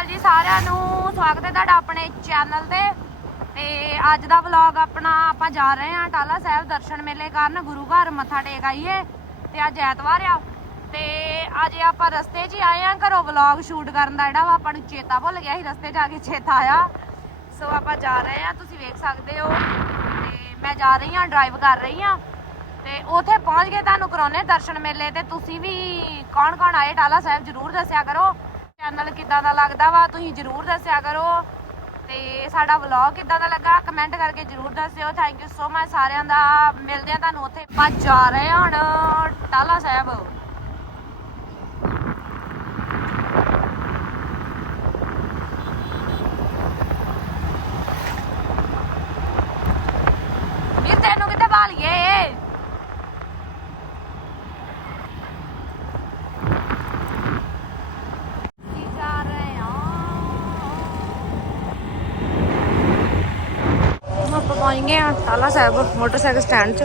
ਅਕਾਲ ਜੀ ਸਾਰਿਆਂ ਨੂੰ। ਸਵਾਗਤ ਹੈ ਤੁਹਾਡਾ ਆਪਣੇ ਚੈਨਲ ਤੇ। ਤੇ ਅੱਜ ਦਾ ਵਲੌਗ ਆਪਣਾ ਆਪਾਂ ਜਾ ਰਹੇ ਹਾਂ ਟਾਲਾ ਸਾਹਿਬ ਦਰਸ਼ਨ ਮੇਲੇ ਕਰਨ। ਗੁਰੂ ਘਰ ਮੱਥਾ ਟੇਕ ਆਈਏ। ਤੇ ਅੱਜ ਐਤਵਾਰ ਆ। ਤੇ ਅੱਜ ਆਪਾਂ ਰਸਤੇ 'ਚ ਆਏ ਆ ਘਰੋਂ ਵਲੌਗ ਸ਼ੂਟ ਕਰਨ ਦਾ ਜਿਹੜਾ ਵਾ, ਆਪਾਂ ਨੂੰ ਚੇਤਾ ਭੁੱਲ ਗਿਆ ਸੀ, ਰਸਤੇ 'ਚ ਆ ਕੇ ਚੇਤਾ ਆਇਆ। ਸੋ ਆਪਾਂ ਜਾ ਰਹੇ ਆ ਤੁਸੀਂ ਵੇਖ ਸਕਦੇ ਹੋ। ਤੇ ਮੈਂ ਜਾ ਰਹੀ ਹਾਂ ਡਰਾਈਵ ਕਰ ਰਹੀ ਹਾਂ। ਤੇ ਉਥੇ ਪਹੁੰਚ ਕੇ ਤੁਹਾਨੂੰ ਕਰਾਉਣੇ ਦਰਸ਼ਨ ਮੇਲੇ ਤੇ। ਤੁਸੀਂ ਵੀ ਕੌਣ ਕੌਣ ਆਏ? ਟਾਲਾ ਸਾਹਿਬ ਜਰੂਰ ਦੱਸਿਆ ਕਰੋ। ਚੈਨਲ ਕਿੱਦਾਂ ਦਾ ਲੱਗਦਾ ਵਾ, ਤੁਸੀਂ ਜਰੂਰ ਦੱਸਿਆ ਕਰੋ। ਤੇ ਸਾਡਾ ਵਲੌਗ ਕਿੱਦਾਂ ਦਾ ਲੱਗਾ ਕਮੈਂਟ ਕਰਕੇ ਜਰੂਰ ਦੱਸਿਓ। ਥੈਂਕ ਯੂ ਸੋ ਮਚ ਸਾਰਿਆਂ ਦਾ। ਮਿਲਦੇ ਆ ਤੁਹਾਨੂੰ ਉੱਥੇ। ਆਪਾਂ ਜਾ ਰਹੇ ਹਾਂ ਹੁਣ ਟਾਲਾ ਸਾਹਿਬ ਵੀਰ ਤੈਨੂੰ ਕਿੱਥੇ ਭਾਲੀਏ ਕੀ ਜਾ ਰਹੇ ਹਾਂ ਆਪਾਂ ਪਹੁੰਚ ਗਏ ਹਾਂ ਟਾਲਾ ਸਾਹਿਬ ਮੋਟਰਸਾਈਕਲ ਸਟੈਂਡ 'ਚ।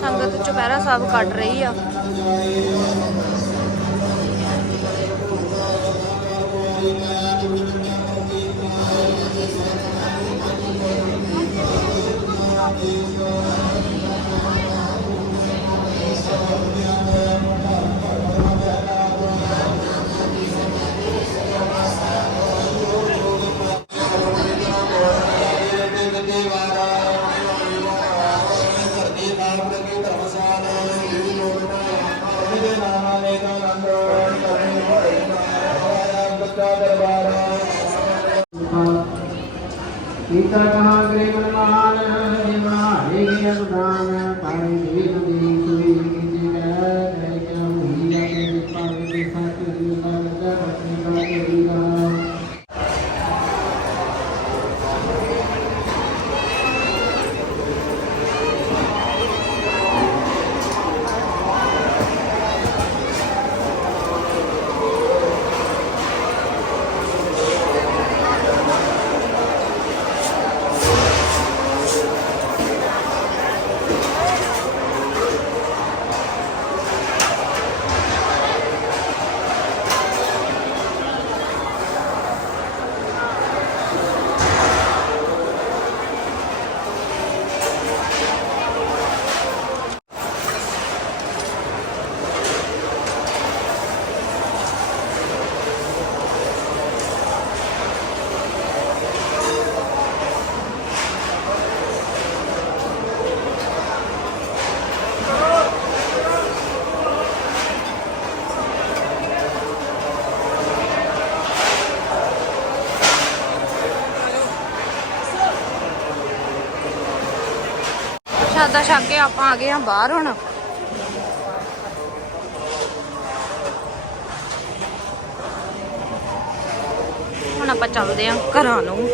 ਸੰਗਤ ਚੁਪਹਿਰਾ ਸਾਹਿਬ ਕੱਢ ਰਹੀ ਆ। અષ્ટા દરબારા ગીતા મહાગ્રીવ મહાન હરિ મહાન ਪ੍ਰਸ਼ਾਦਾ ਛਕ ਕੇ ਆਪਾਂ ਆ ਗਏ ਆ ਬਾਹਰ ਹੁਣ। ਹੁਣ ਆਪਾਂ ਚੱਲਦੇ ਆ ਘਰਾਂ ਨੂੰ।